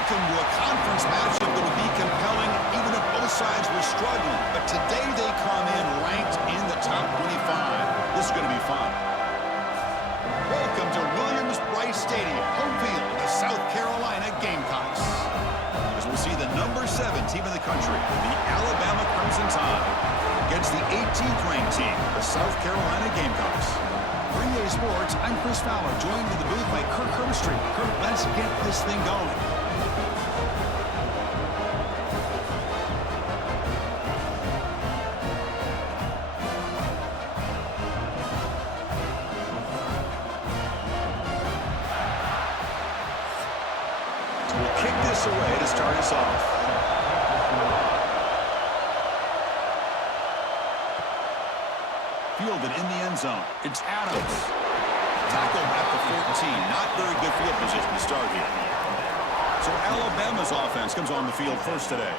Welcome to a conference matchup that would be compelling even if both sides were struggling. But today they come in ranked in the top 25. This is going to be fun. Welcome to Williams-Brice Stadium, home field of the South Carolina Gamecocks. As we'll see the number 7 team in the country, the Alabama Crimson Tide, against the 18th ranked team, the South Carolina Gamecocks. For EA Sports, I'm Chris Fowler, joined in the booth by Kirk Herbstreit. Kirk, let's get this thing going. We'll kick this away to start us off. Fielded in the end zone. It's Adams. Tackled at the 14. Not very good field position to start here. So Alabama's offense comes on the field first today.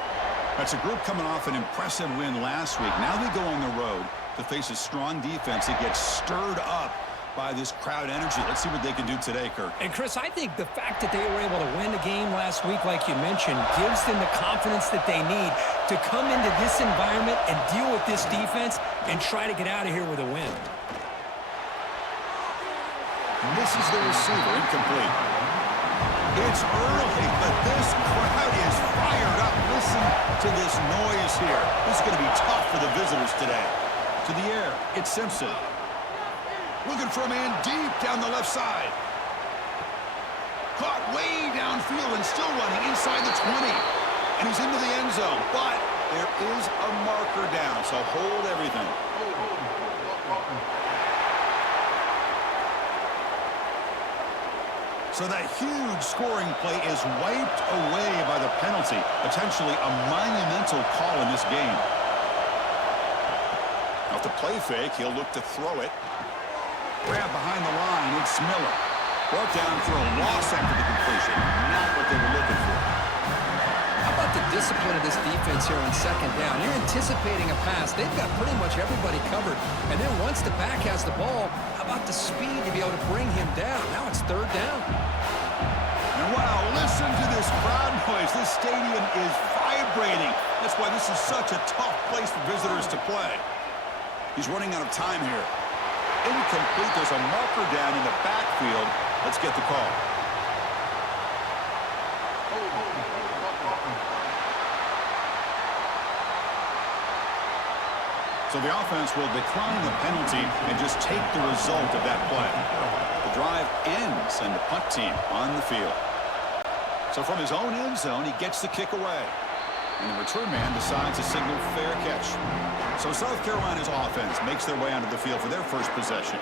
That's a group coming off an impressive win last week. Now they go on the road to face a strong defense that gets stirred up by this crowd energy. Let's see what they can do today, Kirk. And, Chris, I think the fact that they were able to win the game last week, like you mentioned, gives them the confidence that they need to come into this environment and deal with this defense and try to get out of here with a win. Misses the receiver, incomplete. It's early, but this crowd is fired up. Listen to this noise here. This is going to be tough for the visitors today. To the air, it's Simpson. Looking for a man deep down the left side. Caught way downfield and still running inside the 20. And he's into the end zone. But there is a marker down, so hold everything. So that huge scoring play is wiped away by the penalty. Potentially a monumental call in this game. Off the play fake, he'll look to throw it. Grab behind the line, it's Miller. Brought down for a loss after the completion. Not what they were looking for. How about the discipline of this defense here on second down? You're anticipating a pass. They've got pretty much everybody covered. And then once the back has the ball, how about the speed to be able to bring him down? Now it's third down. And wow, listen to this crowd noise. This stadium is vibrating. That's why this is such a tough place for visitors to play. He's running out of time here. Incomplete. There's a marker down in the backfield. Let's get the call. So the offense will decline the penalty and just take the result of that play. The drive ends and the punt team on the field. So from his own end zone, he gets the kick away. And the return man decides to signal fair catch. So South Carolina's offense makes their way onto the field for their first possession.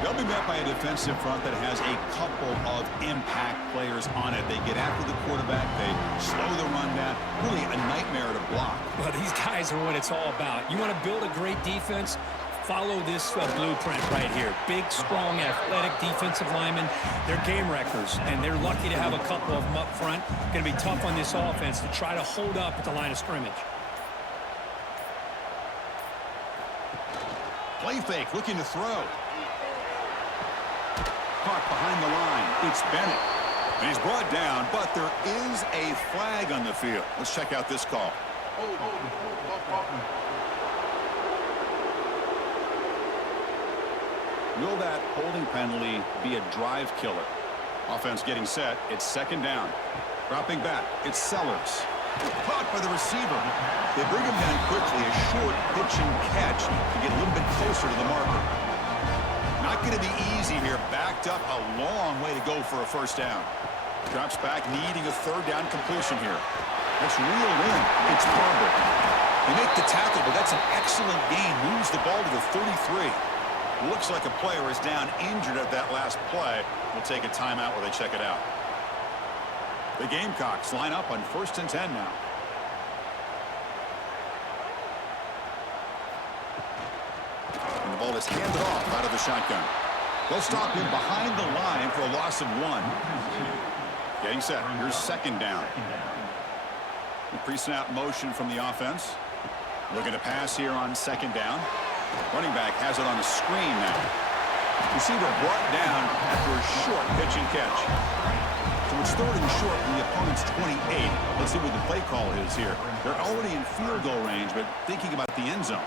They'll be met by a defensive front that has a couple of impact players on it. They get after the quarterback. They slow the run down. Really a nightmare to block. Well, these guys are what it's all about. You want to build a great defense? Follow this blueprint right here. Big, strong, athletic defensive linemen. They're game wreckers, and they're lucky to have a couple of them up front. Going to be tough on this offense to try to hold up at the line of scrimmage. Play fake, looking to throw. Caught behind the line. It's Bennett. And he's brought down, but there is a flag on the field. Let's check out this call. Will that holding penalty be a drive killer? Offense getting set. It's second down. Dropping back. It's Sellers. Caught by the receiver. They bring him down quickly. A short pitch and catch to get a little bit closer to the marker. Not going to be easy here. Backed up a long way to go for a first down. Drops back, needing a third down completion here. That's reeled in. It's Barber. They make the tackle, but that's an excellent gain. Moves the ball to the 33. Looks like a player is down injured at that last play. We'll take a timeout while they check it out. The Gamecocks line up on 1st and 10 now. And the ball is handed off out of the shotgun. They'll stop him behind the line for a loss of 1. Getting set. Here's second down. The pre-snap motion from the offense. Looking to pass here on second down. Running back has it on the screen now. Receiver brought down after a short pitch and catch. To it's third and short from the opponent's 28. Let's see what the play call is here. They're already in field goal range, but thinking about the end zone.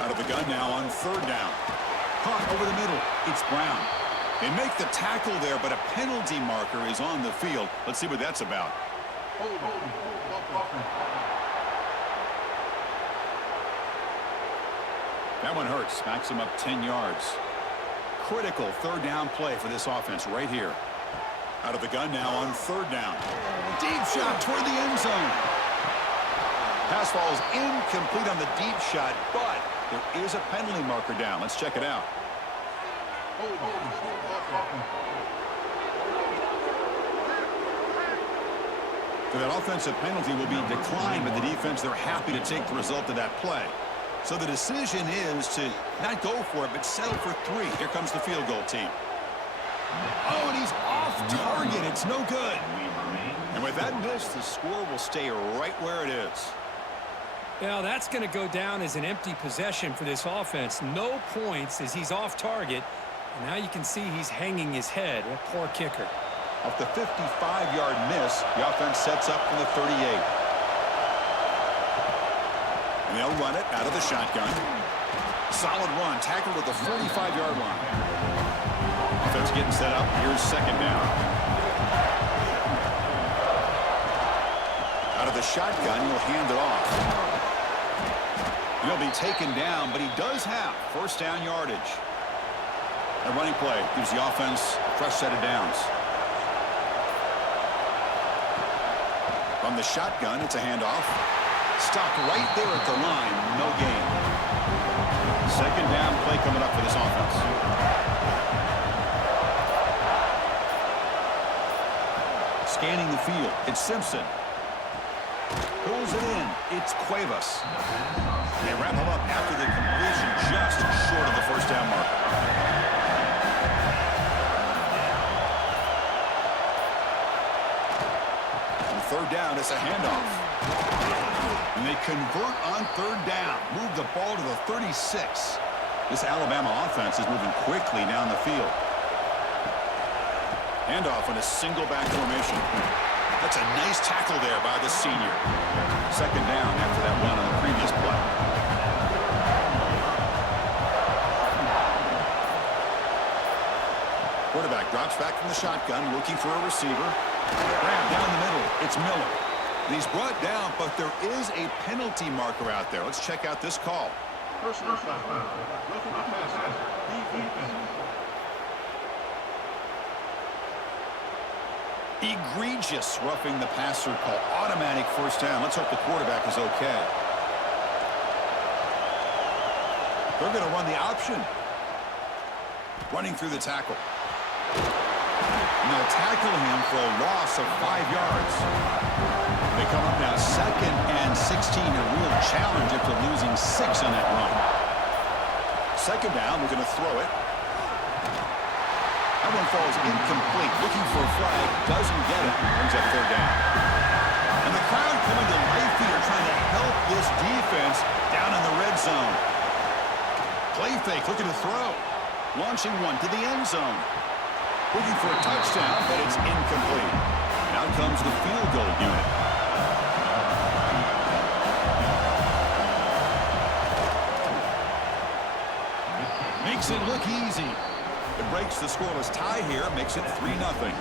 Out of the gun now on third down. Caught over the middle. It's Brown. They make the tackle there, but a penalty marker is on the field. Let's see what that's about. That one hurts. Backs him up 10 yards. Critical third down play for this offense right here. Out of the gun now on third down. Deep shot toward the end zone. Pass falls incomplete on the deep shot, but there is a penalty marker down. Let's check it out. So that offensive penalty will be declined, but the defense, they're happy to take the result of that play. So the decision is to not go for it, but settle for 3. Here comes the field goal team. Oh, and he's off target. It's no good. And with that miss, the score will stay right where it is. Well, that's going to go down as an empty possession for this offense. No points as he's off target. And now you can see he's hanging his head. A poor kicker. Off the 55-yard miss, the offense sets up from the 38. And they'll run it out of the shotgun. Solid run, tackled at the 45-yard line. Offense getting set up. Here's second down. Out of the shotgun, he'll hand it off. He'll be taken down, but he does have first down yardage. That running play gives the offense a fresh set of downs. From the shotgun, it's a handoff. Stopped right there at the line. No gain. Second down play coming up for this offense. Scanning the field. It's Simpson. Pulls it in. It's Cuevas. They wrap him up after the completion, just short of the first down marker. And third down, it's a handoff. And they convert on third down. Move the ball to the 36. This Alabama offense is moving quickly down the field. Handoff in a single back formation. That's a nice tackle there by the senior. Second down after that run on the previous play. Quarterback drops back from the shotgun, looking for a receiver. Grab down the middle. It's Miller. And he's brought down, but there is a penalty marker out there. Let's check out this call. Personal foul. Roughing the passer. Egregious roughing the passer call. Automatic first down. Let's hope the quarterback is okay. They're going to run the option. Running through the tackle. And they'll tackle him for a loss of 5 yards. They come up now second and 16. A real challenge after losing 6 on that run. Second down, we're going to throw it. That one falls incomplete. Looking for a flag. Doesn't get it. Brings up third down. And the crowd coming to life here, trying to help this defense down in the red zone. Play fake, looking to throw. Launching one to the end zone. Looking for a touchdown, but it's incomplete. And out comes the field goal unit. Makes it look easy. It breaks the scoreless tie here, makes it 3-0.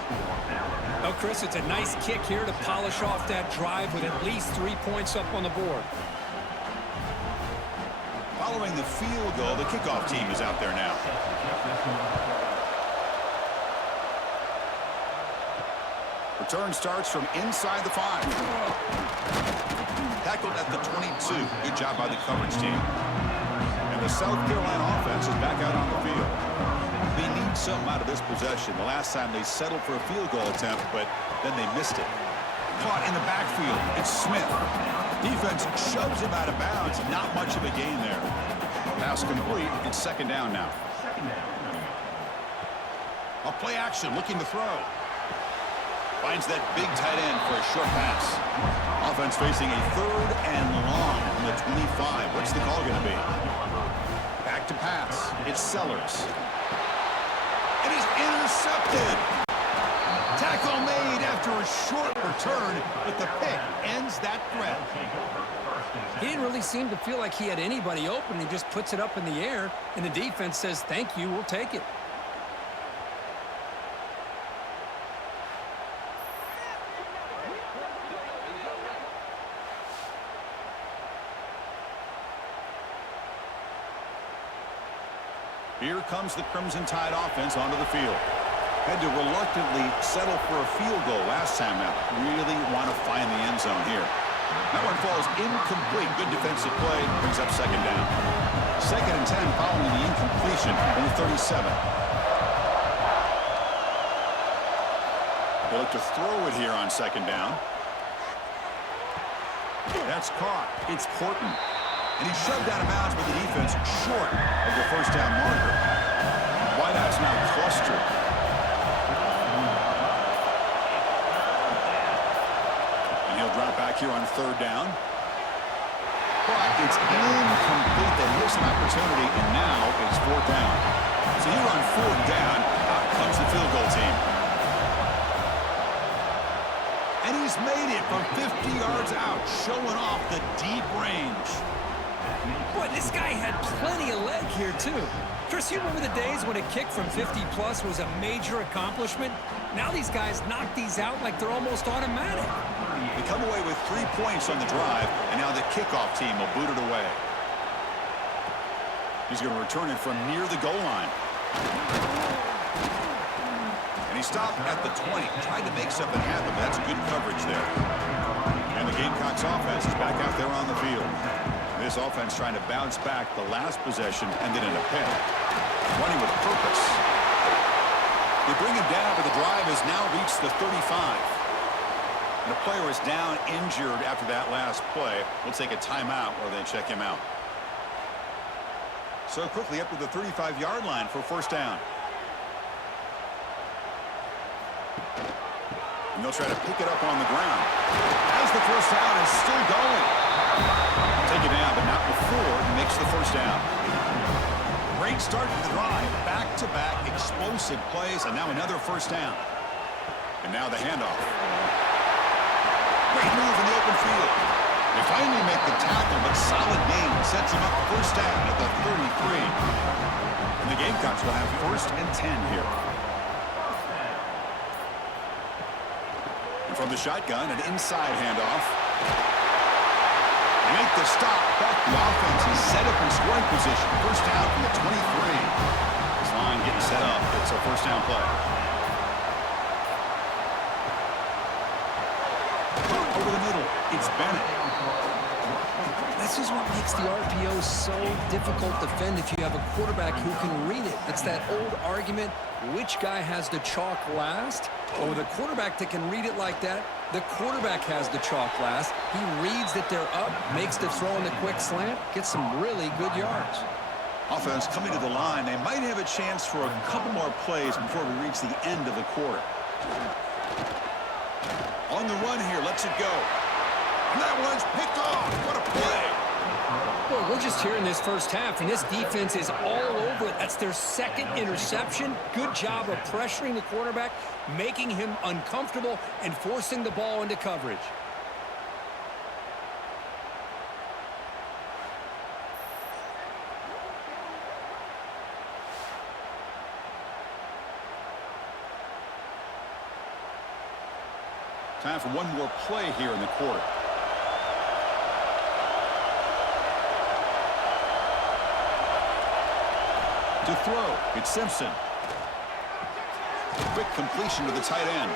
Well, Chris, it's a nice kick here to polish off that drive with at least 3 points up on the board. Following the field goal, the kickoff team is out there now. Return starts from inside the 5. Tackled at the 22. Good job by the coverage team. And the South Carolina offense is back out on the field. They need something out of this possession. The last time they settled for a field goal attempt, but then they missed it. Caught in the backfield. It's Smith. Defense shoves him out of bounds. Not much of a gain there. Pass complete. It's second down now. A play action, looking to throw. Finds that big tight end for a short pass. Offense facing a third and long from the 25. What's the call going to be? Back to pass. It's Sellers. It is intercepted. Tackle made after a short return, but the pick ends that threat. He didn't really seem to feel like he had anybody open. He just puts it up in the air, and the defense says, thank you, we'll take it. Here comes the Crimson Tide offense onto the field. Had to reluctantly settle for a field goal last time out. Really want to find the end zone here. That one falls incomplete. Good defensive play. Brings up second down. 2nd and 10 following the incompletion on the 37. They look to throw it here on 2nd down. That's caught. It's Horton. And he's shoved out of bounds with the defense short of the first down marker. Wideout's now clustered. And he'll drop back here on 3rd down. But it's incomplete. They miss an opportunity, and now it's 4th down. So here on 4th down, out comes the field goal team. And he's made it from 50 yards out, showing off the deep range. Boy, this guy had plenty of leg here, too. Chris, you remember the days when a kick from 50-plus was a major accomplishment? Now these guys knock these out like they're almost automatic. They come away with 3 points on the drive, and now the kickoff team will boot it away. He's going to return it from near the goal line. And he stopped at the 20. Tried to make something happen, but that's good coverage there. And the Gamecocks offense is back out there on the field. This offense trying to bounce back the last possession and then in a pick. Running with purpose. They bring him down, but the drive has now reached the 35. And the player is down injured after that last play. We'll take a timeout while they check him out. So quickly up to the 35-yard line for 1st down. And they'll try to pick it up on the ground. As the 1st down is still going. Take it down, but not before he makes the 1st down. Great start to the drive. Back-to-back explosive plays, and now another 1st down. And now the handoff. Great move in the open field. They finally make the tackle, but solid game sets him up 1st down at the 33. And the Gamecocks will have 1st and 10 here. And from the shotgun, an inside handoff. Make the stop, but the offense is set up in scoring position. 1st down from the 23. This line getting set up. It's a 1st down play. Over the middle, it's Bennett. This is what makes the RPO so difficult to defend if you have a quarterback who can read it. It's that old argument, which guy has the chalk last? Or the quarterback that can read it like that, the quarterback has the chalk last. He reads that they're up, makes the throw in the quick slant, gets some really good yards. Offense coming to the line. They might have a chance for a couple more plays before we reach the end of the quarter. On the run here, lets it go. And that one's picked off. What a play. Well, we're just here in this 1st half, and this defense is all over it. That's their 2nd interception. Good job of pressuring the quarterback, making him uncomfortable, and forcing the ball into coverage. Time for one more play here in the quarter. To throw, it's Simpson. Quick completion to the tight end.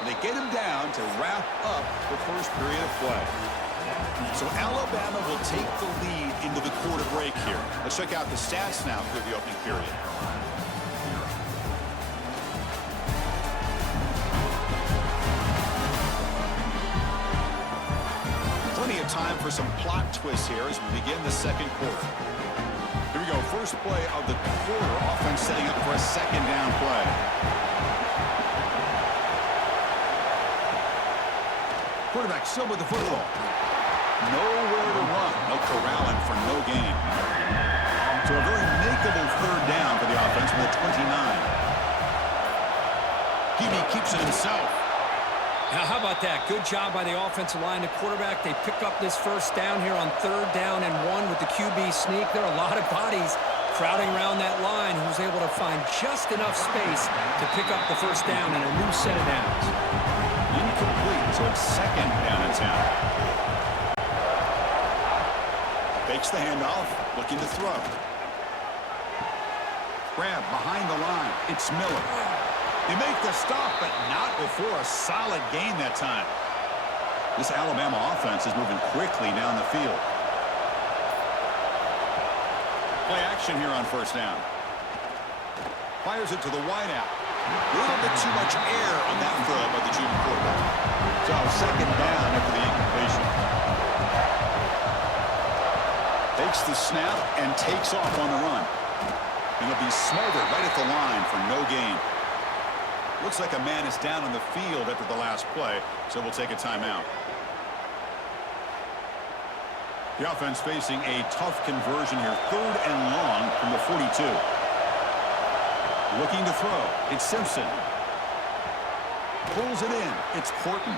And they get him down to wrap up the 1st period of play. So Alabama will take the lead into the quarter break here. Let's check out the stats now for the opening period. Plenty of time for some plot twists here as we begin the 2nd quarter. Here we go, 1st play of the quarter. Offense setting up for a 2nd down play. Quarterback still with the football. Nowhere to run. No corralling for no gain. So a very makeable 3rd down for the offense with a 29. Hebe keeps it himself. Now, how about that? Good job by the offensive line. The quarterback, they pick up this first down here on 3rd down and 1 with the QB sneak. There are a lot of bodies crowding around that line, who's able to find just enough space to pick up the first down and a new set of downs. Incomplete, so it's 2nd down and 10. Fakes the handoff, looking to throw. Grab behind the line. It's Miller. They make the stop, but not before a solid gain that time. This Alabama offense is moving quickly down the field. Play action here on 1st down. Fires it to the wideout. A little bit too much air on that throw by the junior quarterback. So 2nd down after the incompletion. Takes the snap and takes off on the run. And he'll be smothered right at the line for no gain. Looks like a man is down on the field after the last play, so we'll take a timeout. The offense facing a tough conversion here. 3rd and long from the 42. Looking to throw. It's Simpson. Pulls it in. It's Horton.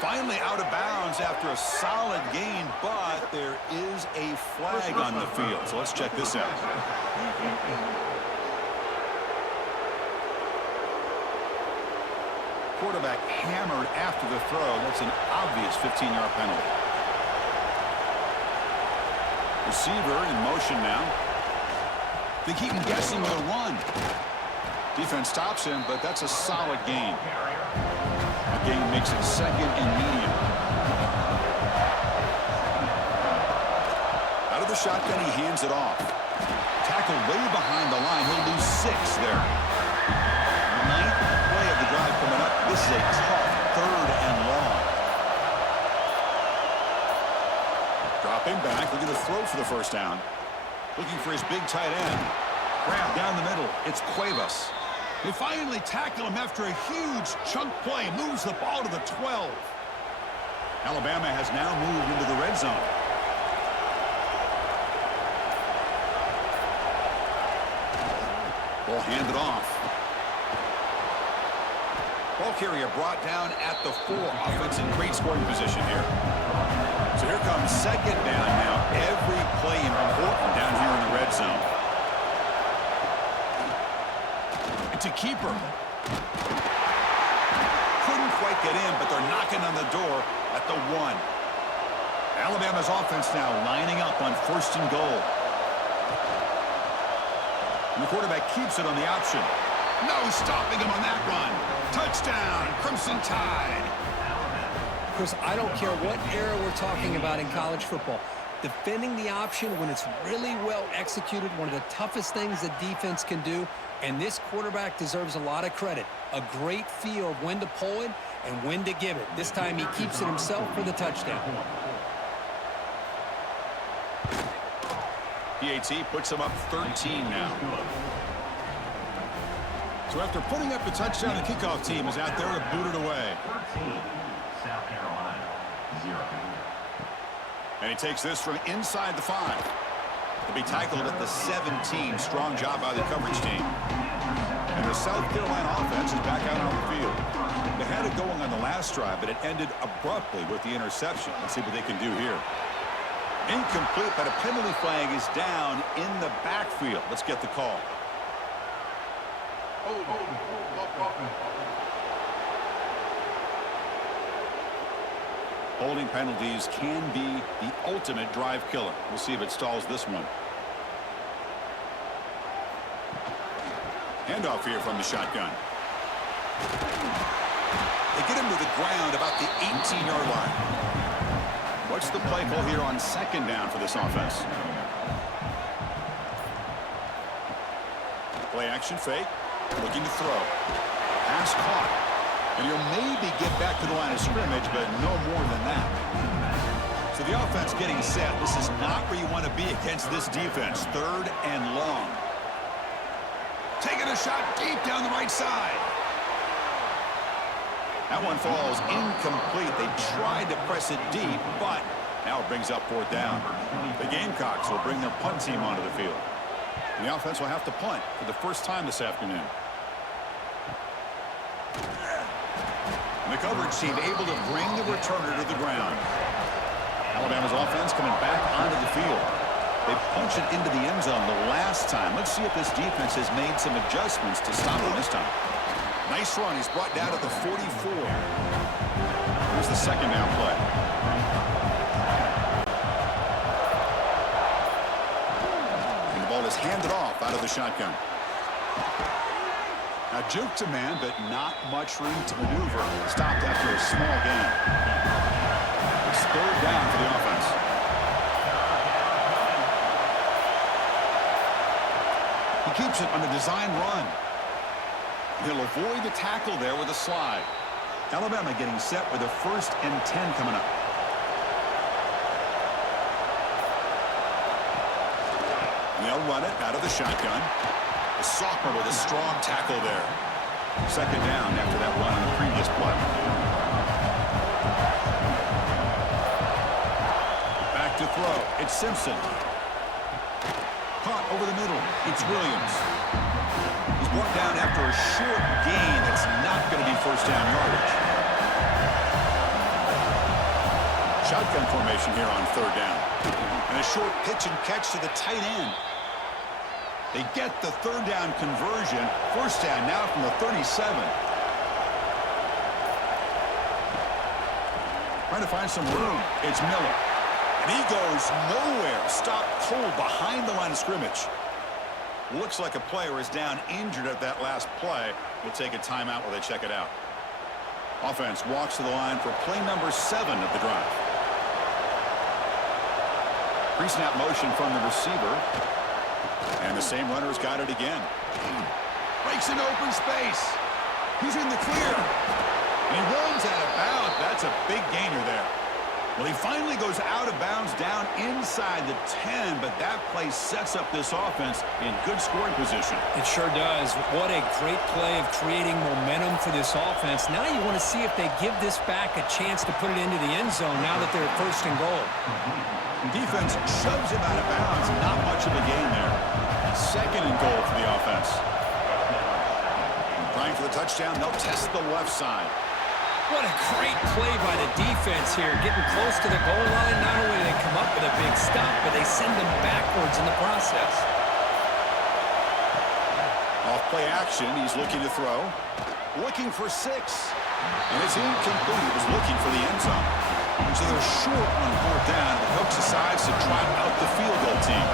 Finally out of bounds after a solid gain, but there is a flag on the field. So let's check this out. Quarterback hammered after the throw. That's an obvious 15-yard penalty. Receiver in motion now. They keep him guessing with a run. Defense stops him, but that's a solid gain. A gain makes it 2nd and medium. Out of the shotgun, he hands it off. Tackled way behind the line. He'll lose 6 there. 9th play of the drive coming up. This is a tough 3rd and long. Dropping back, looking to throw for the 1st down. Looking for his big tight end. Grab down the middle. It's Cuevas. They finally tackle him after a huge chunk play. Moves the ball to the 12. Alabama has now moved into the red zone. Ball handed off. Ball carrier brought down at the 4. Offense in great scoring position here. So here comes 2nd down now. Every play important down here in the red zone. It's a keeper. Couldn't quite get in, but they're knocking on the door at the 1. Alabama's offense now lining up on 1st and goal. And the quarterback keeps it on the option. No stopping him on that run. Touchdown, Crimson Tide. Chris, I don't care what era we're talking about in college football. Defending the option when it's really well executed, one of the toughest things the defense can do, and this quarterback deserves a lot of credit. A great feel of when to pull it and when to give it. This time he keeps it himself for the touchdown. PAT puts him up 13 now. So after putting up the touchdown, the kickoff team is out there to boot it away. And he takes this from inside the 5. He'll be tackled at the 17. Strong job by the coverage team. And the South Carolina offense is back out on the field. They had it going on the last drive, but it ended abruptly with the interception. Let's see what they can do here. Incomplete, but a penalty flag is down in the backfield. Let's get the call. Holding penalties can be the ultimate drive killer. We'll see if it stalls this one. Handoff here from the shotgun. They get him to the ground about the 18-yard line. What's the play call here on 2nd down for this offense? Play action fake. Looking to throw. Pass caught. And he'll maybe get back to the line of scrimmage, but no more than that. So the offense getting set. This is not where you want to be against this defense. 3rd and long. Taking a shot deep down the right side. That one falls incomplete. They tried to press it deep, but now it brings up 4th down. The Gamecocks will bring their punt team onto the field. And the offense will have to punt for the first time this afternoon. And the coverage team able to bring the returner to the ground. Alabama's offense coming back onto the field. They punch it into the end zone the last time. Let's see if this defense has made some adjustments to stop him this time. Nice run. He's brought down at the 44. Here's the second down play. And the ball is handed off out of the shotgun. Now juke to man, but not much room to maneuver. Stopped after a small gain. It's third down for the offense. He keeps it on a design run. He'll avoid the tackle there with a slide. Alabama getting set with a 1st and 10 coming up. They'll run it out of the shotgun. The sophomore with a strong tackle there. Second down after that run on the previous play. Back to throw. It's Simpson. Caught over the middle. It's Williams. He's brought down after a short gain that's not going to be first down yardage. Shotgun formation here on third down. And a short pitch and catch to the tight end. They get the third down conversion. First down now from the 37. Trying to find some room. It's Miller. And he goes nowhere. Stopped cold behind the line of scrimmage. Looks like a player is down injured at that last play. We'll take a timeout while they check it out. Offense walks to the line for play number 7 of the drive. Pre-snap motion from the receiver. And the same runner's got it again. Breaks in open space. He's in the clear. And he runs out of bounds. That's a big gainer there. Well, he finally goes out of bounds down inside the 10, but that play sets up this offense in good scoring position. It sure does. What a great play of creating momentum for this offense. Now you want to see if they give this back a chance to put it into the end zone now that they're first and goal. Defense shoves him out of bounds. Not much of a gain there. Second and goal for the offense. Trying for the touchdown. They'll test the left side. What a great play by the defense here. Getting close to the goal line. Not only do they come up with a big stop, but they send them backwards in the process. Off play action. He's looking to throw. Looking for 6. And it's incomplete. He was looking for the end zone. So they're short on fourth down. The coach decides to trot out the field goal team.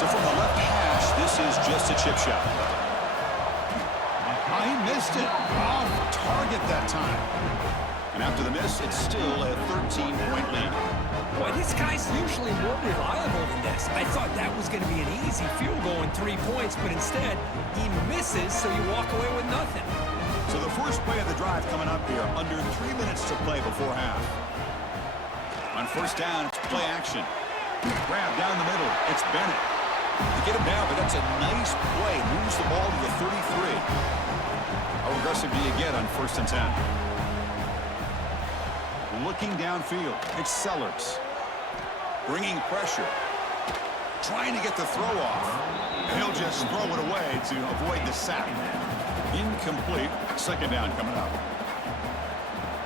So from the left hash, this is just a chip shot. Oh, he missed it. Off target that time. And after the miss, it's still a 13-point lead. Boy, this guy's usually more reliable than this. I thought that was going to be an easy field goal in 3 points, but instead, he misses, so you walk away with nothing. So the first play of the drive coming up here, under 3 minutes to play before half. On first down, it's play action. Grab down the middle. It's Bennett. They get him down, but that's a nice play. Moves the ball to the 33. How aggressive do you get on first and 10? Looking downfield. It's Sellers. Bringing pressure. Trying to get the throw off. And he'll just throw it away to avoid the sack. Incomplete. Second down coming up.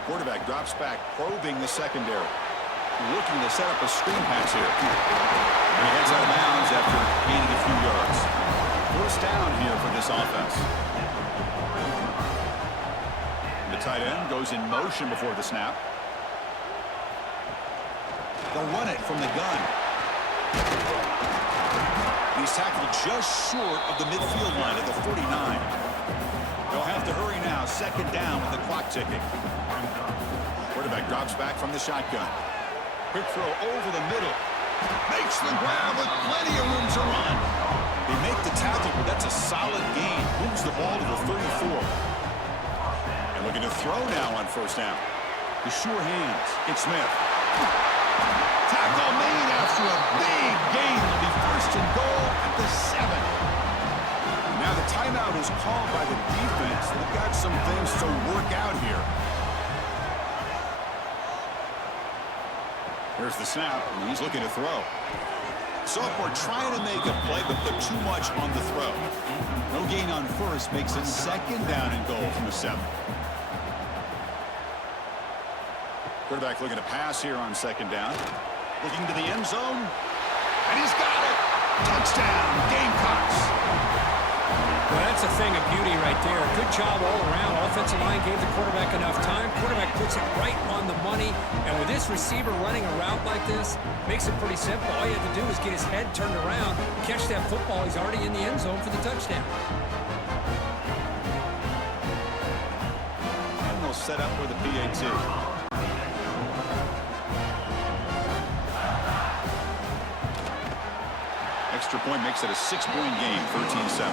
Quarterback drops back, probing the secondary. Looking to set up a screen pass here. And he heads out of bounds after gaining a few yards. First down here for this offense. The tight end goes in motion before the snap. They'll run it from the gun. He's tackled just short of the midfield line at the 49. They'll have to hurry now. Second down with the clock ticking. Quarterback drops back from the shotgun. Quick throw over the middle. Makes the grab with plenty of room to run. They make the tackle, but that's a solid gain. Moves the ball to the 34. And looking to throw now on first down. The sure hands. It's Smith. Tackle made after a big gain. It'll be first and goal at the 7. Now the timeout is called by the defense. They've got some things to work out here. Here's the snap, and he's looking to throw. Sophomore trying to make a play, but put too much on the throw. No gain on first, makes it second down and goal from the 7. Quarterback looking to pass here on second down. Looking to the end zone. And he's got it. Touchdown, Gamecocks. Well, that's a thing of beauty right there. Good job all around. Offensive line gave the quarterback enough time. Quarterback puts it right on the money. And with this receiver running a route like this, makes it pretty simple. All you have to do is get his head turned around, catch that football. He's already in the end zone for the touchdown. And they'll set up for the PAT. Extra point makes it a 6-point game, 13-7.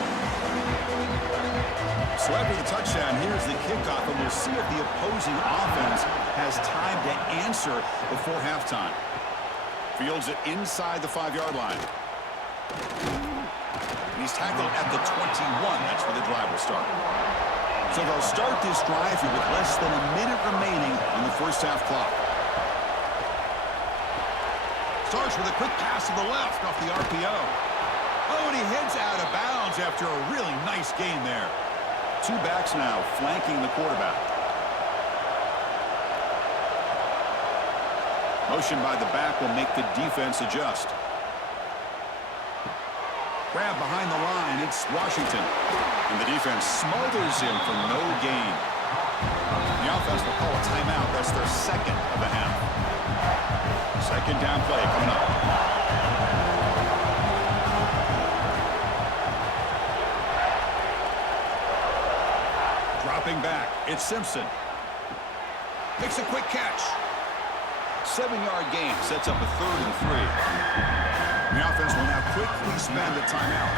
So after the touchdown, here's the kickoff, and we'll see if the opposing offense has time to answer before halftime. Fields it inside the 5-yard line. He's tackled at the 21. That's where the drive will start. So they'll start this drive here with less than a minute remaining on the first half clock. Starts with a quick pass to the left off the RPO. Oh, and he heads out of bounds after a really nice gain there. Two backs now flanking the quarterback. Motion by the back will make the defense adjust. Grab behind the line, it's Washington. And the defense smothers him for no gain. The offense will call a timeout. That's their second of the half. Second down play coming up. Dropping back, it's Simpson. Makes a quick catch. 7-yard gain sets up a 3rd and 3. The offense will now quickly spend a timeout.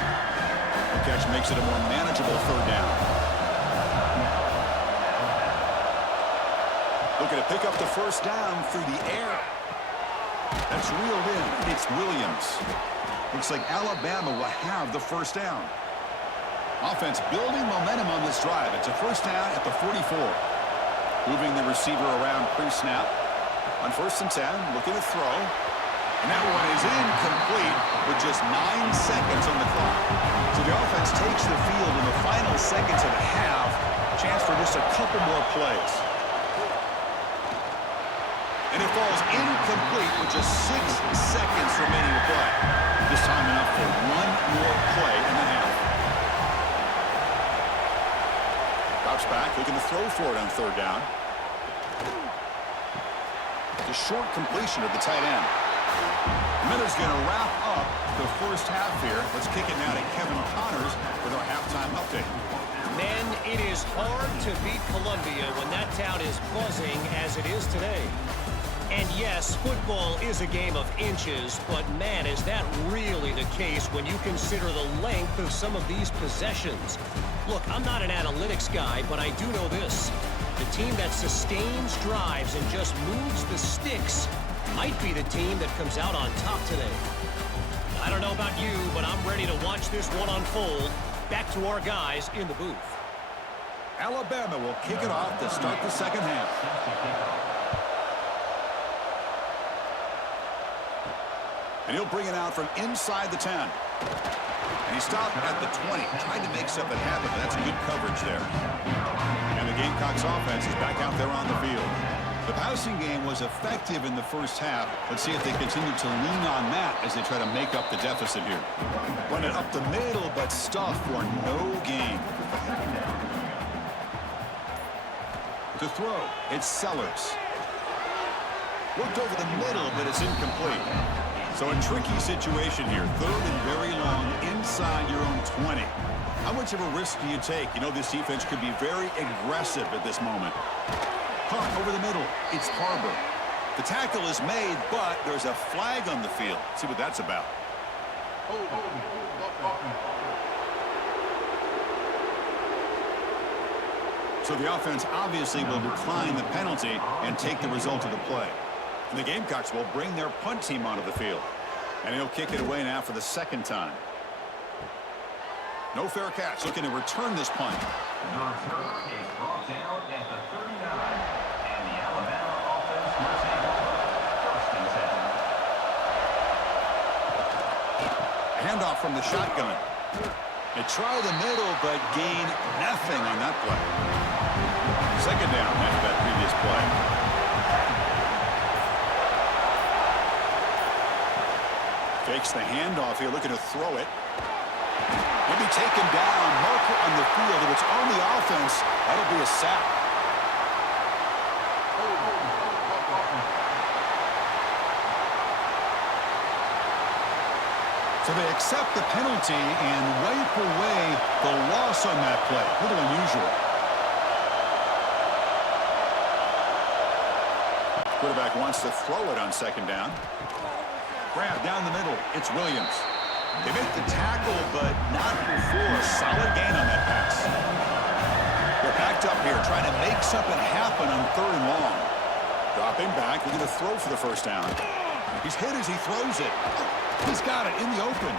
The catch makes it a more manageable 3rd down. Looking to pick up the first down through the air. That's reeled in. It's Williams. Looks like Alabama will have the first down. Offense building momentum on this drive. It's a first down at the 44. Moving the receiver around pre-snap. On 1st and 10, looking to throw. And that one is incomplete with just 9 seconds on the clock. So the offense takes the field in the final seconds of the half. Chance for just a couple more plays. And it falls incomplete with just 6 seconds remaining to play. This time enough for one more play in the half. Drops back, looking to throw for it on 3rd down. The short completion of the tight end. Miller's going to wrap up the first half here. Let's kick it now to Kevin Connors with our halftime update. Men, it is hard to beat Columbia when that town is buzzing as it is today. And yes, football is a game of inches, but man, is that really the case when you consider the length of some of these possessions. Look, I'm not an analytics guy, but I do know this. The team that sustains drives and just moves the sticks might be the team that comes out on top today. I don't know about you, but I'm ready to watch this one unfold. Back to our guys in the booth. Alabama will kick it off to start the second half. And he'll bring it out from inside the 10. And he stopped at the 20, trying to make something happen, but that's good coverage there. And the Gamecocks offense is back out there on the field. The passing game was effective in the first half. Let's see if they continue to lean on that as they try to make up the deficit here. Run it up the middle, but stuff for no gain. To throw, it's Sellers. Worked over the middle, but it's incomplete. So a tricky situation here. 3rd and very long inside your own 20. How much of a risk do you take? You know, this defense could be very aggressive at this moment. Punt over the middle. It's Harbor. The tackle is made, but there's a flag on the field. Let's see what that's about. So the offense obviously will decline the penalty and take the result of the play. And the Gamecocks will bring their punt team onto the field. And he'll kick it away now for the 2nd time. No fair catch. Looking to return this punt. The return is brought down at the 39. And the Alabama offense will take over 1st and 10. Handoff from the shotgun. They try the middle, but gain nothing on that play. 2nd down after that previous play. Fakes the handoff here, looking to throw it. He'll be taken down. Marker on the field. If it's on the offense, that'll be a sack. So they accept the penalty and wipe away the loss on that play. A little unusual. Quarterback wants to throw it on second down. Grab down the middle. It's Williams. They make the tackle, but not before a solid gain on that pass. They're backed up here, trying to make something happen on 3rd and long. Dropping back, looking to throw for the first down. He's hit as he throws it. He's got it in the open.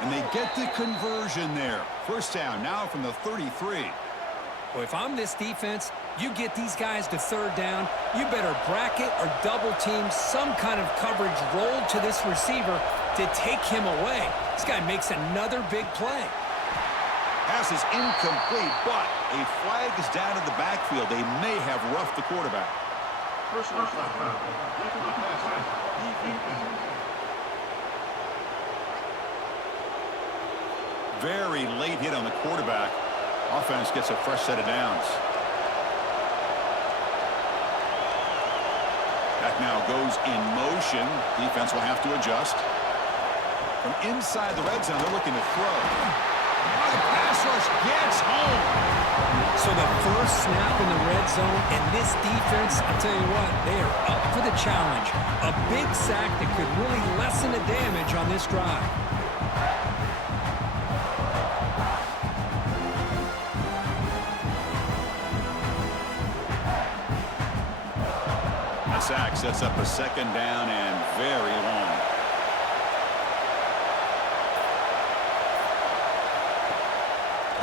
And they get the conversion there. First down now from the 33. Well, if I'm this defense, you get these guys to 3rd down, you better bracket or double team some kind of coverage rolled to this receiver to take him away. This guy makes another big play. Pass is incomplete, but a flag is down in the backfield. They may have roughed the quarterback. Personal foul. Making the pass. Very late hit on the quarterback. Offense gets a fresh set of downs. That now goes in motion. Defense will have to adjust. From inside the red zone, they're looking to throw. The pass rush gets home. So the first snap in the red zone, and this defense, I'll tell you what, they are up for the challenge. A big sack that could really lessen the damage on this drive. The sack sets up a second down and very long.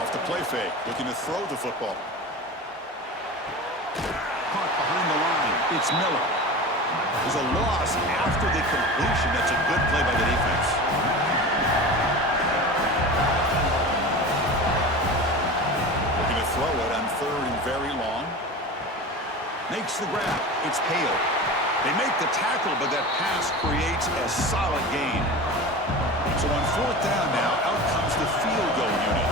Off the play fake, looking to throw the football. Caught behind the line. It's Miller. There's a loss after the completion. That's a good play by the defense. Looking to throw it on 3rd and very long. Makes the grab. It's Hale. They make the tackle, but that pass creates a solid gain. So on 4th down now, out comes the field goal unit.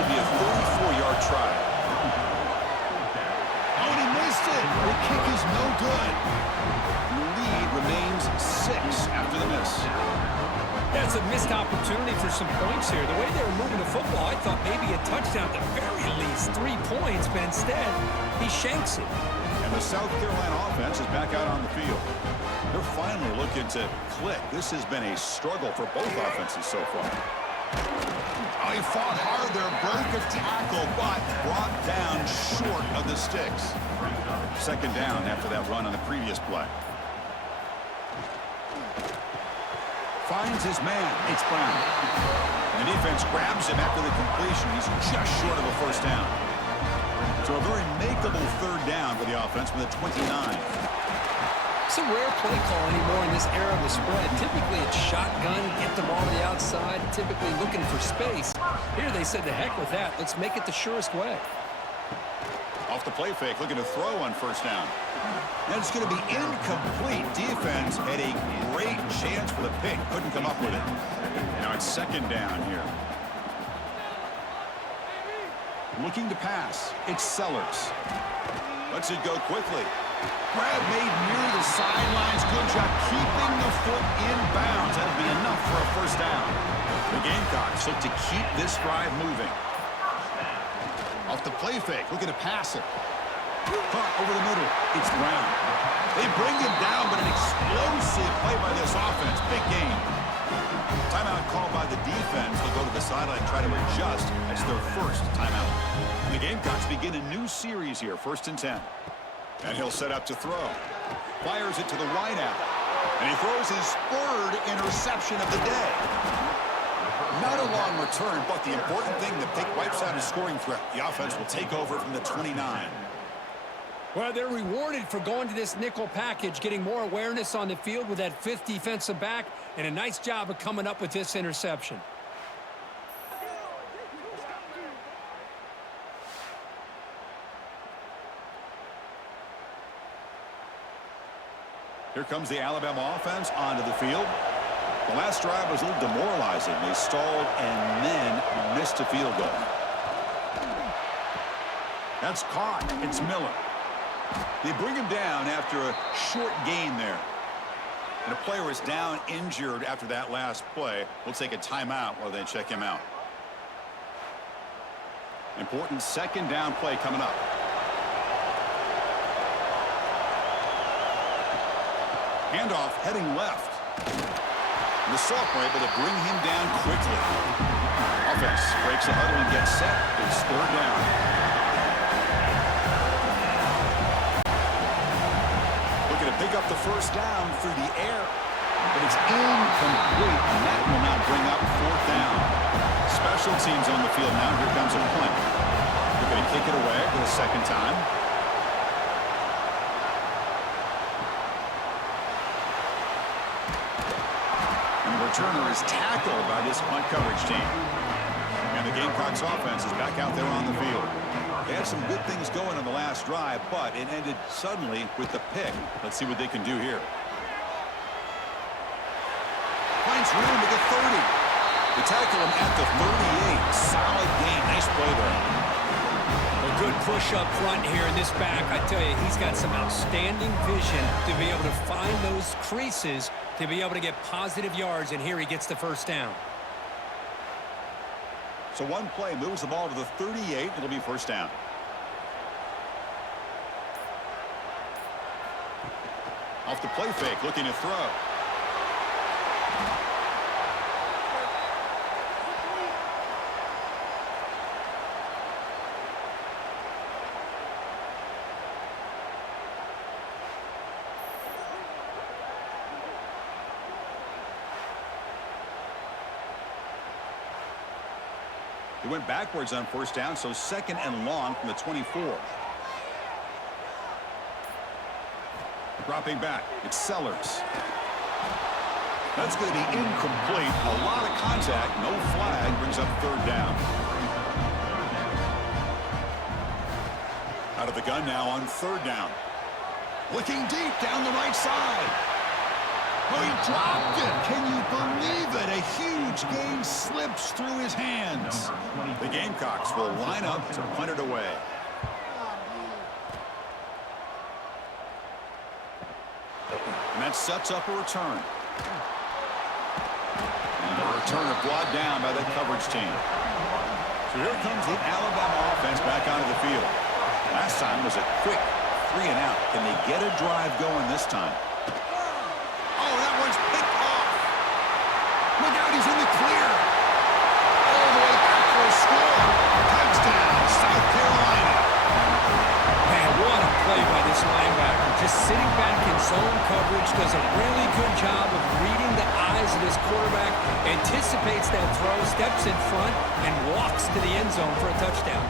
It'll be a 34-yard try. Oh, and he missed it. The kick is no good. The lead remains 6 after the miss. That's a missed opportunity for some points here. The way they were moving the football, I thought maybe a touchdown at the very least, 3 points, but instead, he shanks it. And the South Carolina offense is back out on the field. They're finally looking to click. This has been a struggle for both offenses so far. Oh, he fought hard there, broke a tackle, but brought down short of the sticks. Second down after that run on the previous play. Finds his man. It's Brown. And the defense grabs him after the completion. He's just short of a first down. So a very makeable 3rd down for the offense with a 29. It's a rare play call anymore in this era of the spread. Typically, it's shotgun, get the ball to the outside, typically looking for space. Here they said, to heck with that. Let's make it the surest way. Off the play fake, looking to throw on first down. And it's going to be incomplete. Defense had a great chance for the pick. Couldn't come up with it. Now it's second down here. Looking to pass. It's Sellers. Lets it go quickly. Grab made near the sidelines. Good job keeping the foot in bounds. That'll be enough for a first down. The Gamecocks look to keep this drive moving. Off the play fake, looking to pass it. Caught over the middle. It's Brown. They bring him down, but an explosive play by this offense. Big game. Timeout called by the defense. They'll go to the sideline, try to adjust. That's their first timeout. And the Gamecocks begin a new series here, 1st and 10. And he'll set up to throw. Fires it to the wideout. And he throws his 3rd interception of the day. Not a long return, but the important thing, the pick wipes out a scoring threat. The offense will take over from the 29. Well, they're rewarded for going to this nickel package, getting more awareness on the field with that 5th defensive back, and a nice job of coming up with this interception. Here comes the Alabama offense onto the field. The last drive was a little demoralizing. They stalled and then missed a field goal. That's caught. It's Miller. They bring him down after a short gain there. And a player is down injured after that last play. We'll take a timeout while they check him out. Important second down play coming up. Handoff heading left. And the sophomore able to bring him down quickly. Offense breaks the huddle and gets set. It's third down. Looking to pick up the first down through the air. But it's incomplete, and that will now bring up fourth down. Special teams on the field now. Here comes a punt. They're going to kick it away for the second time. And the returner is tackled by this punt coverage team. And the Gamecocks offense is back out there on the field. They had some good things going on the last drive, but it ended suddenly with the pick. Let's see what they can do here. Finds room to the 30. They tackle him at the 38. Solid game. Nice play there. A good push up front here in this back. I tell you, he's got some outstanding vision to be able to find those creases, to be able to get positive yards, and here he gets the first down. So one play moves the ball to the 38. It'll be first down. Off the play fake, looking to throw. He went backwards on first down, so second and long from the 24. Dropping back, it's Sellers. That's going to be incomplete. A lot of contact, no flag, brings up third down. Out of the gun now on third down. Looking deep down the right side. Oh, he dropped it. Can you believe it? A huge gain slips through his hands. The Gamecocks will line up to punt it away. And that sets up a return. And a returner brought down by the coverage team. So here comes the Alabama offense back onto the field. Last time was a quick 3 and out. Can they get a drive going this time? Oh, that one's picked off. Look out, he's in the clear. All the way back for a score. Touchdown, South Carolina. Man, what a play by this linebacker. Just sitting back in zone coverage, does a really good job of reading the eyes of his quarterback, anticipates that throw, steps in front, and walks to the end zone for a touchdown.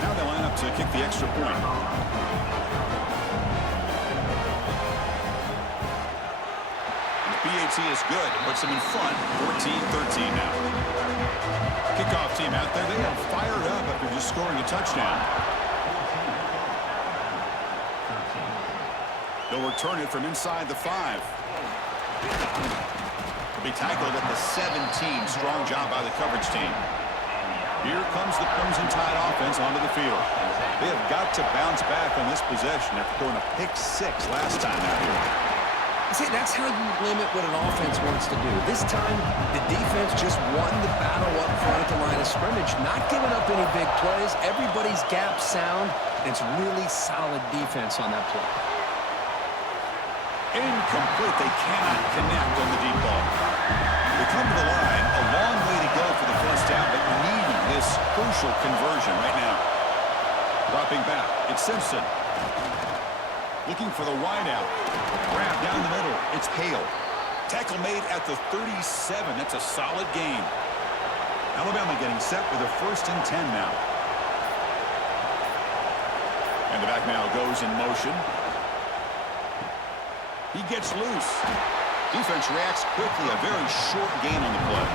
Now they line up to kick the extra point. BAT is good. Puts them in front. 14-13 now. Kickoff team out there. They are fired up after just scoring a touchdown. They'll return it from inside the 5. Will be tackled at the 17. Strong job by the coverage team. Here comes the Crimson Tide offense onto the field. They have got to bounce back on this possession after throwing a pick 6 last time out here. See, that's how you limit what an offense wants to do. This time, the defense just won the battle up front at the line of scrimmage, not giving up any big plays. Everybody's gap sound, and it's really solid defense on that play. Incomplete. They cannot connect on the deep ball. They come to the line. A long way to go for the first down, but needing this crucial conversion right now. Dropping back. It's Simpson. Looking for the wideout. Grab down the middle. It's Hale. Tackle made at the 37. That's a solid gain. Alabama getting set for the 1st and 10 now. And the back now goes in motion. He gets loose. Defense reacts quickly. A very short gain on the play.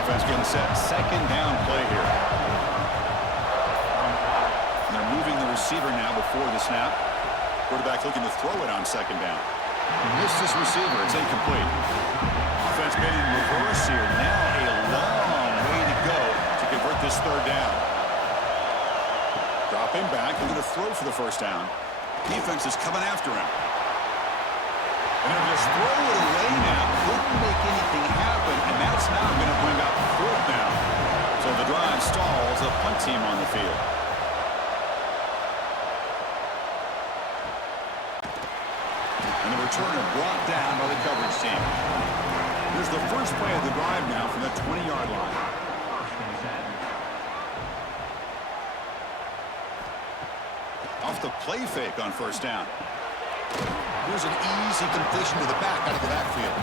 Offense second set. Second down play here. And they're moving the receiver now before the snap. Quarterback looking to throw it on second down. Missed his receiver. It's incomplete. Offense made in reverse here. Now a long way to go to convert this third down. Dropping back. Looking to throw for the first down. Defense is coming after him. And they'll just throw it away now. Couldn't make anything happen, and that's now going to bring up fourth down. So the drive stalls, a punt team on the field. And the returner brought down by the coverage team. Here's the first play of the drive now from the 20-yard line. Off the play fake on first down. Here's an easy completion to the back out of the backfield.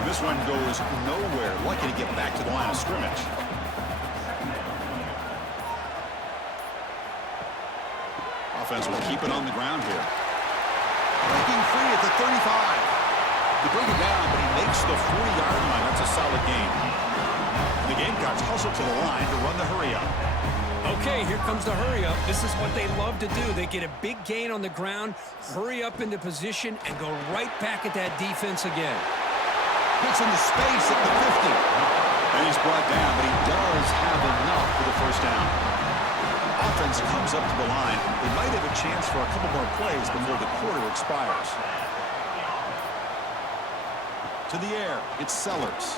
And this one goes nowhere. Lucky to get back to the line of scrimmage. Offense will keep it on the ground here. Breaking free at the 35. They bring him down, but he makes the 40-yard line. That's a solid gain. The Gamecocks hustle to the line to run the hurry-up. Okay, here comes the hurry up. This is what they love to do. They get a big gain on the ground, hurry up into position, and go right back at that defense again. Gets into space at the 50. And he's brought down, but he does have enough for the first down. Offense comes up to the line. They might have a chance for a couple more plays before the quarter expires. To the air, it's Sellers.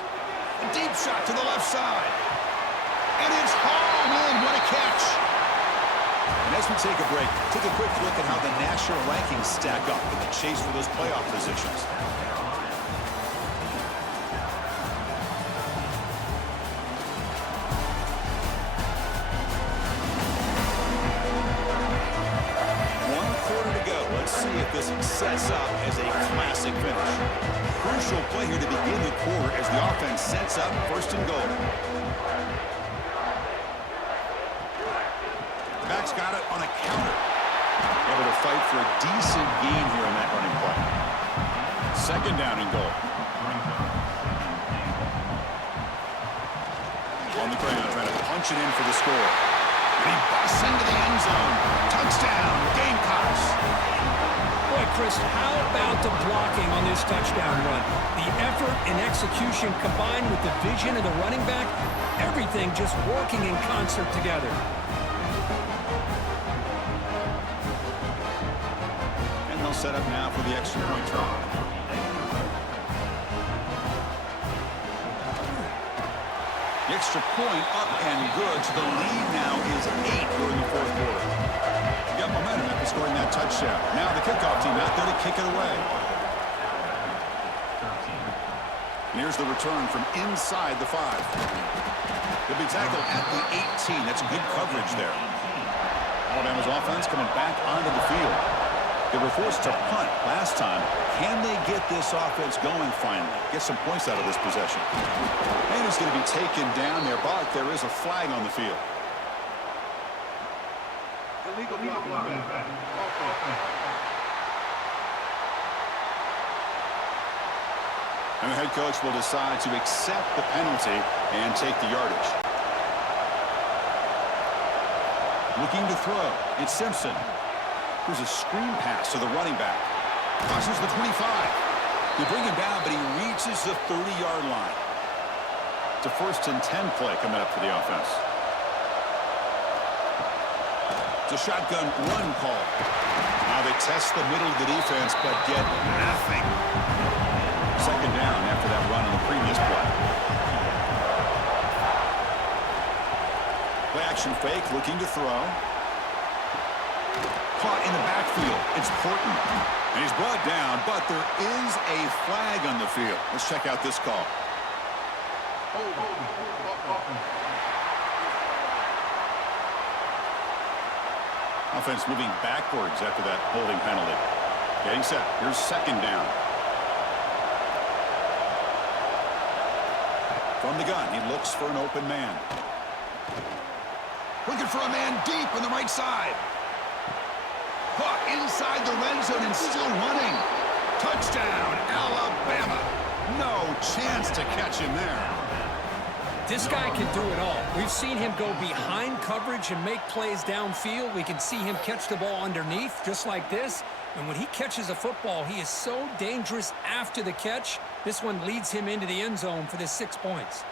A deep shot to the left side. And it's hauled in. What a catch. And as we take a break, take a quick look at how the national rankings stack up in the chase for those playoff positions. One quarter to go. Let's see if this sets up as a classic finish. Crucial play here to begin the quarter as the offense sets up first and goal. Back's got it on a counter. Able to fight for a decent gain here in that running play. Second down and goal. On the ground, trying to punch it in for the score. And he busts into the end zone. Touchdown, Gamecocks. Boy, Chris, how about the blocking on this touchdown run? The effort and execution combined with the vision of the running back, everything just working in concert together. Set up now for the extra point try. The extra point up and good. So the lead now is 8 here in the fourth quarter. You got momentum after scoring that touchdown. Now the kickoff team out there to kick it away. And here's the return from inside the 5. He'll be tackled at the 18. That's good coverage there. Alabama's offense coming back onto the field. They were forced to punt last time. Can they get this offense going finally? Get some points out of this possession. And it's going to be taken down there, but there is a flag on the field. Illegal block. And the head coach will decide to accept the penalty and take the yardage. Looking to throw. It's Simpson. Here's a screen pass to the running back. Crosses the 25. They bring him down, but he reaches the 30-yard line. It's a 1st and 10 play coming up for the offense. It's a shotgun run call. Now they test the middle of the defense, but get nothing. Second down after that run on the previous play. Play action fake, looking to throw. Caught in the backfield. It's Portman. And he's brought down, but there is a flag on the field. Let's check out this call. Offense moving backwards after that holding penalty. Getting set. Here's second down. From the gun, he looks for an open man. Looking for a man deep on the right side. Caught inside the red zone and still running. Touchdown, Alabama. No chance to catch him there. This guy can do it all. We've seen him go behind coverage and make plays downfield. We can see him catch the ball underneath, just like this. And when he catches a football, he is so dangerous after the catch. This one leads him into the end zone for the 6 points.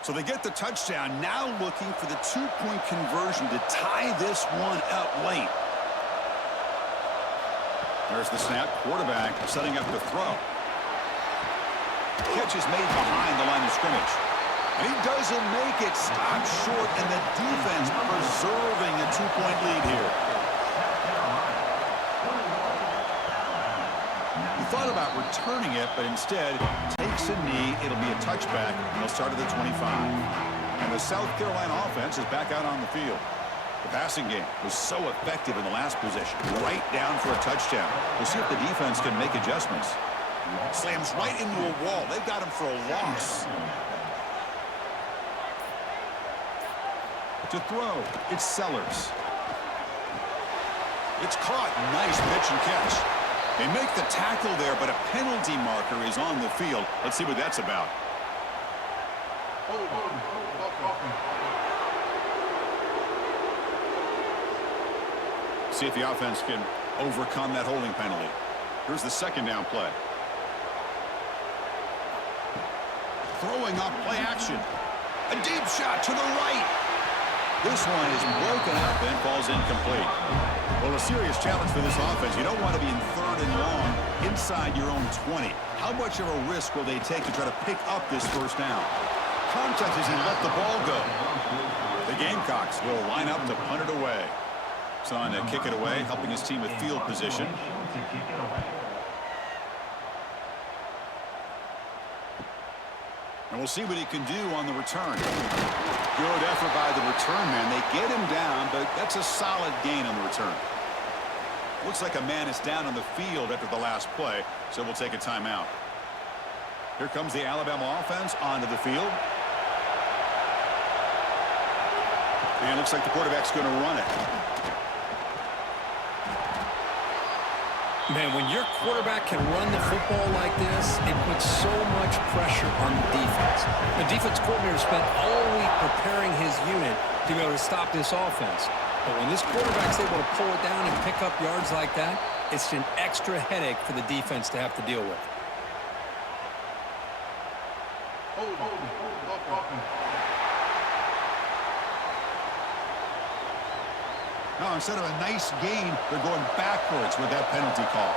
So they get the touchdown, now looking for the two-point conversion to tie this one up late. There's the snap. Quarterback setting up to throw. Catch is made behind the line of scrimmage. And he doesn't make it. Stopped short, and the defense preserving a two-point lead here. He thought about returning it, but instead takes a knee. It'll be a touchback, and they'll start at the 25. And the South Carolina offense is back out on the field. The passing game was so effective in the last possession, right down for a touchdown. We'll see if the defense can make adjustments. Slams right into a wall. They've got him for a loss. To throw, it's Sellers. It's caught. Nice pitch and catch. They make the tackle there, but a penalty marker is on the field. Let's see what that's about. See if the offense can overcome that holding penalty. Here's the second down play. Throwing up play action. A deep shot to the right. This one is broken up and falls incomplete. Well, a serious challenge for this offense. You don't want to be in third and long inside your own 20. How much of a risk will they take to try to pick up this first down? Contact as he let the ball go. The Gamecocks will line up to punt it away. It's on to kick it away, helping his team with field position. And we'll see what he can do on the return. Good effort by the return man. They get him down, but that's a solid gain on the return. Looks like a man is down on the field after the last play, so we'll take a timeout. Here comes the Alabama offense onto the field. And it looks like the quarterback's going to run it. Man, when your quarterback can run the football like this, it puts so much pressure on the defense. The defense coordinator spent all week preparing his unit to be able to stop this offense. But when this quarterback's able to pull it down and pick up yards like that, it's an extra headache for the defense to have to deal with. No, instead of a nice gain, they're going backwards with that penalty call.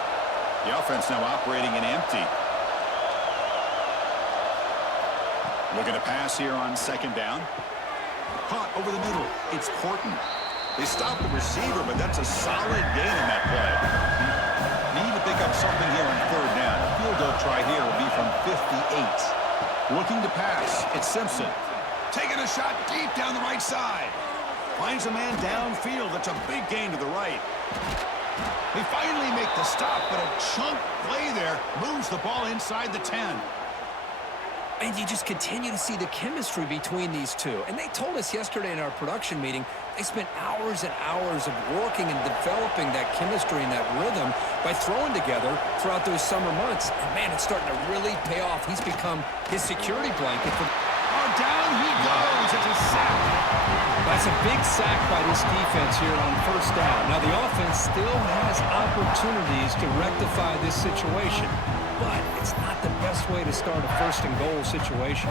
The offense now operating in empty. Looking to pass here on second down. Caught over the middle. It's Horton. They stop the receiver, but that's a solid gain in that play. Need to pick up something here on third down. A field goal try here will be from 58. Looking to pass. It's Simpson. Taking a shot deep down the right side. Finds a man downfield. That's a big gain to the right. They finally make the stop, but a chunk play there moves the ball inside the 10. And you just continue to see the chemistry between these two. And they told us yesterday in our production meeting, they spent hours and hours of working and developing that chemistry and that rhythm by throwing together throughout those summer months. And, man, it's starting to really pay off. He's become his security blanket. Oh, down he goes. It's a sack. That's a big sack by this defense here on first down. Now, the offense still has opportunities to rectify this situation, but it's not the best way to start a first and goal situation.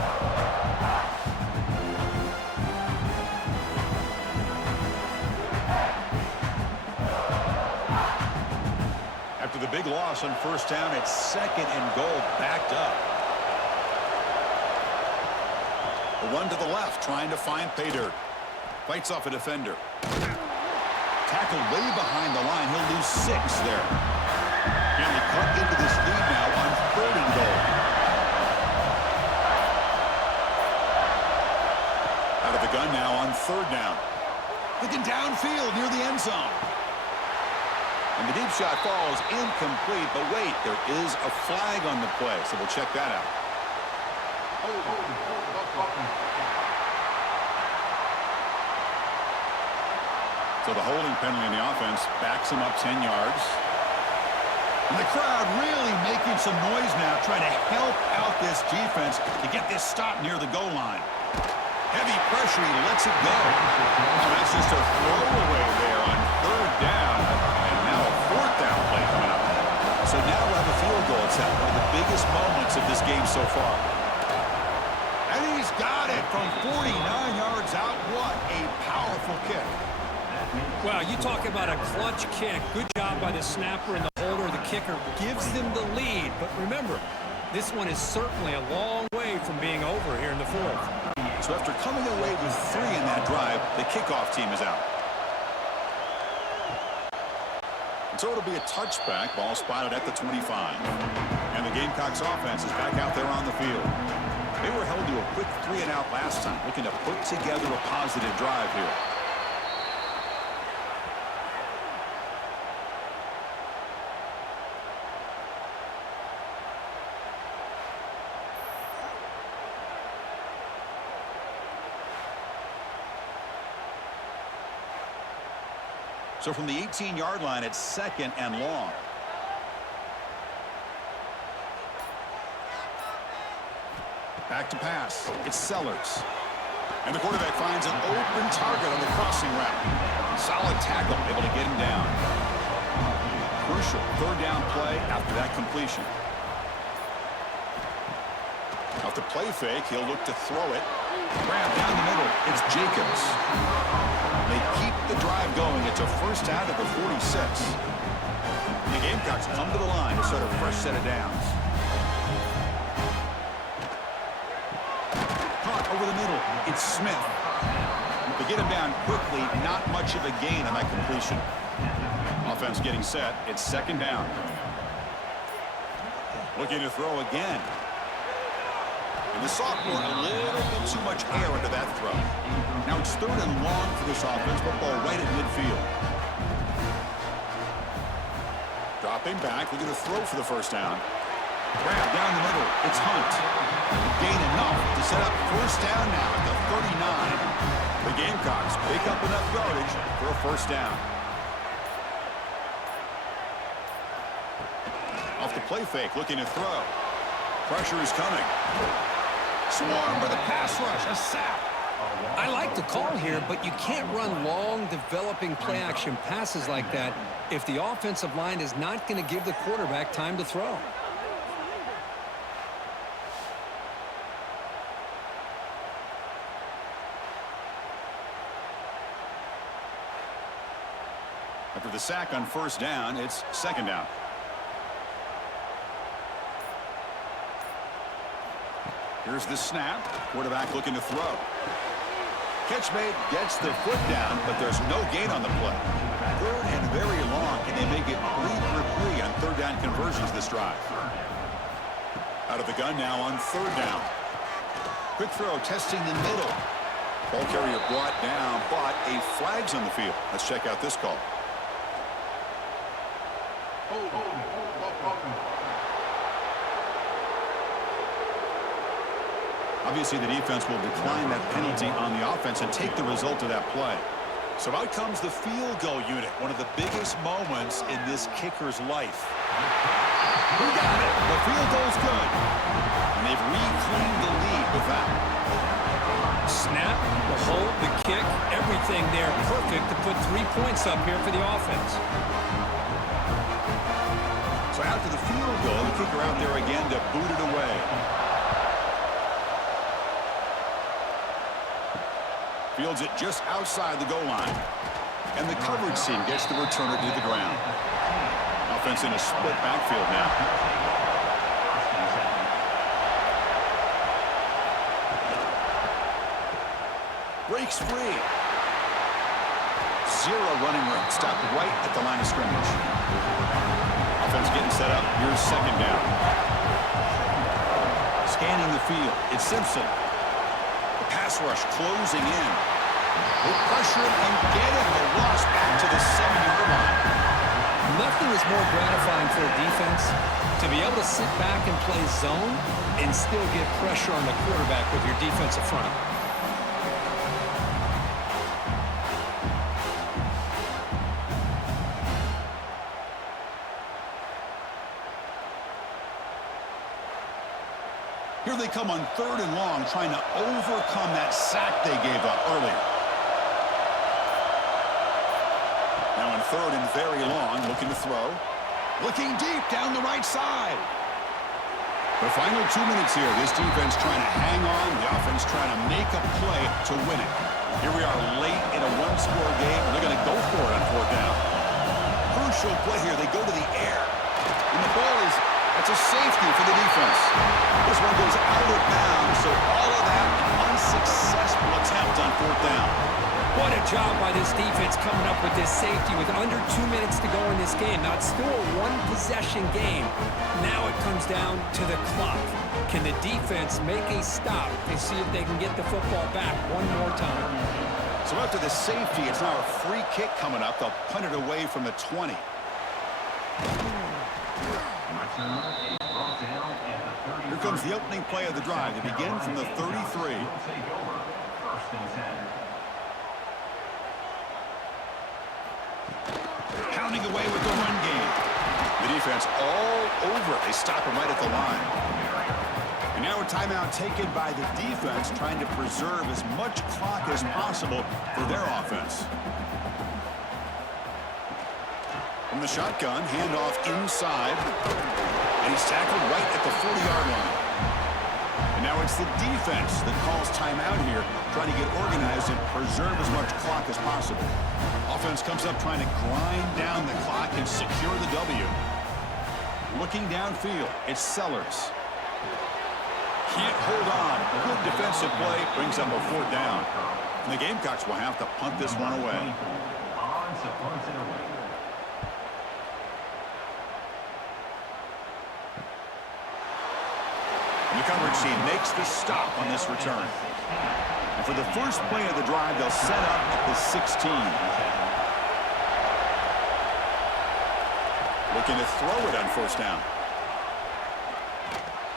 After the big loss on first down, it's second and goal backed up. A run to the left, trying to find pay dirt. Fights off a defender. Tackled way behind the line. He'll lose 6 there. And they cut into this lead now on third and goal. Out of the gun now on third down. Looking downfield near the end zone. And the deep shot falls incomplete. But wait, there is a flag on the play, so we'll check that out. So the holding penalty in the offense backs him up 10 yards. And the crowd really making some noise now, trying to help out this defense to get this stop near the goal line. Heavy pressure, he lets it go. And that's just a throwaway there on 3rd down. And now a 4th down play coming up. So now we'll have a field goal attempt, one of the biggest moments of this game so far. And he's got it from 49 yards out. What a powerful kick. Well, you talk about a clutch kick. Good job by the snapper and the holder. The kicker gives them the lead. But remember, this one is certainly a long way from being over here in the 4th. So after coming away with 3 in that drive, the kickoff team is out. And so it'll be a touchback. Ball spotted at the 25. And the Gamecocks offense is back out there on the field. They were held to a quick 3-and-out last time, looking to put together a positive drive here. So from the 18-yard line, it's 2nd and long. Back to pass. It's Sellers. And the quarterback finds an open target on the crossing route. Solid tackle, able to get him down. Crucial 3rd down play after that completion. Off the play fake, he'll look to throw it. Grab down the middle. It's Jacobs. They keep the drive going. It's a 1st out of the 46. And the Gamecocks come to the line to start a fresh set of downs. Caught over the middle. It's Smith. They get him down quickly. Not much of a gain on that completion. Offense getting set. It's 2nd down. Looking to throw again. And the sophomore, a little bit too much air into that throw. Now it's 3rd and long for this offense, but ball right at midfield. Dropping back, looking to throw for the 1st down. Grab down the middle, it's Hunt. Gain enough to set up 1st down now at the 39. The Gamecocks pick up enough yardage for a 1st down. Off the play fake, looking to throw. Pressure is coming. Swarmed by the pass rush, a sack. I like the call here, but you can't run long, developing play-action passes like that if the offensive line is not going to give the quarterback time to throw. After the sack on 1st down, it's 2nd down. Here's the snap. Quarterback looking to throw. Catch made, gets the foot down, but there's no gain on the play. 3rd and very long, and they make it 3 for 3 on 3rd down conversions this drive. Out of the gun now on 3rd down. Quick throw, testing the middle. Ball carrier brought down, but a flag's on the field. Let's check out this call. Obviously, the defense will decline that penalty on the offense and take the result of that play. So out comes the field goal unit, one of the biggest moments in this kicker's life. We got it. The field goal's good. And they've reclaimed the lead with that. Snap, the hold, the kick, everything there perfect to put 3 points up here for the offense. So after the field goal, the kicker out there again to boot it away. Fields it just outside the goal line. And the coverage team gets the returner to the ground. Offense in a split backfield now. Breaks free. 0 running room. Stopped right at the line of scrimmage. Offense getting set up. Here's 2nd down. Scanning the field. It's Simpson. Pass rush closing in. With pressure and getting the loss back to the 7-yard line. Nothing is more gratifying for a defense to be able to sit back and play zone and still get pressure on the quarterback with your defensive front. Here they come on 3rd and long, trying to overcome that sack they gave up earlier. Now on 3rd and very long, looking to throw. Looking deep down the right side. The final 2 minutes here. This defense trying to hang on. The offense trying to make a play to win it. Here we are late in a one-score game. They're going to go for it on 4th down. Crucial play here. They go to the air. And the ball is, that's a safety for the defense. This one goes out of bounds, so all of that an unsuccessful attempt on 4th down. What a job by this defense coming up with this safety with under 2 minutes to go in this game. Now, it's still a one-possession game. Now it comes down to the clock. Can the defense make a stop to see if they can get the football back one more time? So after the safety, it's now a free kick coming up. They'll punt it away from the 20. Here comes the opening play of the drive. They begin from the 33. Pounding away with the run game. The defense all over it. They stop him right at the line. And now a timeout taken by the defense, trying to preserve as much clock as possible for their offense. From the shotgun, handoff inside. And he's tackled right at the 40-yard line. And now it's the defense that calls timeout here, trying to get organized and preserve as much clock as possible. Offense comes up trying to grind down the clock and secure the W. Looking downfield, it's Sellers. Can't hold on. Good defensive play brings up a 4th down. And the Gamecocks will have to punt this one away. And the coverage team makes the stop on this return. And for the first play of the drive, they'll set up at the 16. Looking to throw it on 1st down.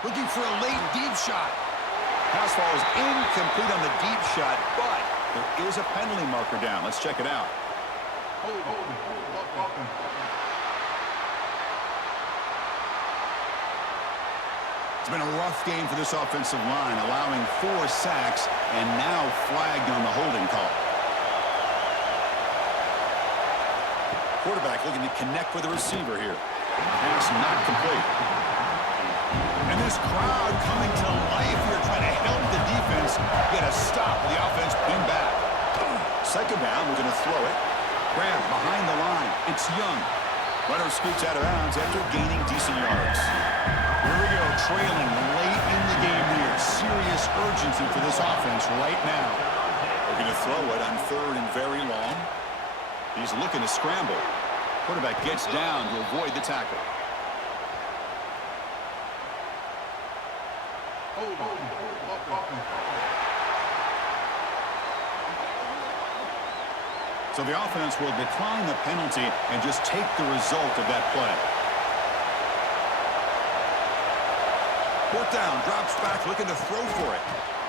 Looking for a late deep shot. Pass falls incomplete on the deep shot, but there is a penalty marker down. Let's check it out. It's been a rough game for this offensive line, allowing 4 sacks and now flagged on the holding call. Quarterback looking to connect with the receiver here. Pass not complete. And this crowd coming to life here, trying to help the defense get a stop. The offense pinned back. 2nd down, we're going to throw it. Grab behind the line. It's Young. Runner scoots out of bounds after gaining decent yards. Here we go, trailing late in the game here. Serious urgency for this offense right now. We're going to throw it on 3rd and very long. He's looking to scramble. Quarterback gets down to avoid the tackle. So the offense will decline the penalty and just take the result of that play. 4th down, drops back, looking to throw for it.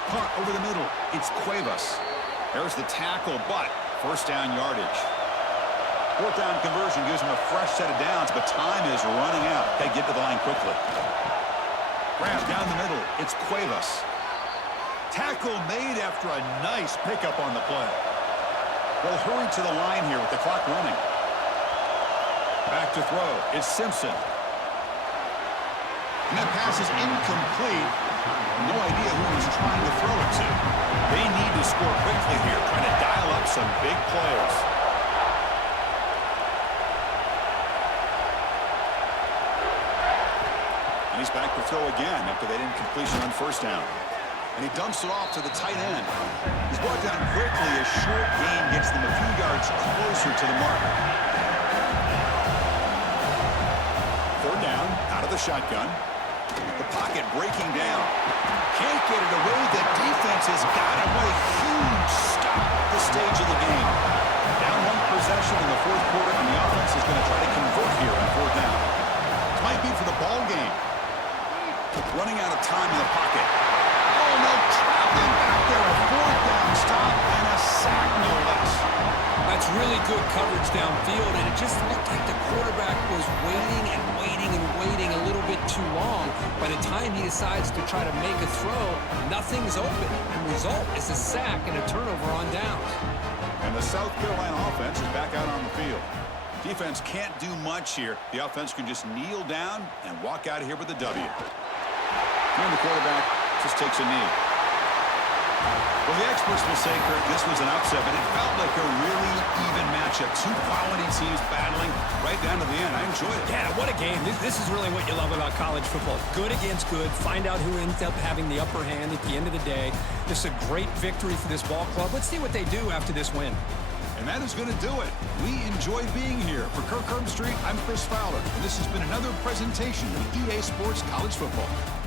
Punt over the middle. It's Cuevas. There's the tackle, but 1st down yardage. 4th down conversion gives him a fresh set of downs, but time is running out. Got to get to the line quickly. Grab down the middle. It's Cuevas. Tackle made after a nice pickup on the play. They'll hurry to the line here with the clock running. Back to throw. It's Simpson. And that pass is incomplete. No idea who he's trying to throw it to. They need to score quickly here, trying to dial up some big plays. And he's back to throw again after that incompletion on 1st down. And he dumps it off to the tight end. He's brought down quickly. A short gain gets them a few yards closer to the mark. 3rd down, out of the shotgun. The pocket breaking down. Can't get it away. The defense has got him. What a huge stop at this stage of the game. Down 1 possession in the 4th quarter, and the offense is going to try to convert here on 4th down. This might be for the ball game. Running out of time in the pocket. Oh, no, trapped him back there. A 4th down stop and a sack, no less. That's It's really good coverage downfield, and it just looked like the quarterback was waiting and waiting and waiting a little bit too long. By the time he decides to try to make a throw, nothing's open. And the result is a sack and a turnover on downs. And the South Carolina offense is back out on the field. Defense can't do much here. The offense can just kneel down and walk out of here with a W. And the quarterback just takes a knee. Well, the experts will say, Kirk, this was an upset, but it felt like a really even matchup. Two quality teams battling right down to the end. I enjoyed it. Yeah, what a game. This is really what you love about college football. Good against good. Find out who ends up having the upper hand at the end of the day. This is a great victory for this ball club. Let's see what they do after this win. And that is going to do it. We enjoy being here. For Kirk Herbstreit, I'm Chris Fowler. And this has been another presentation of EA Sports College Football.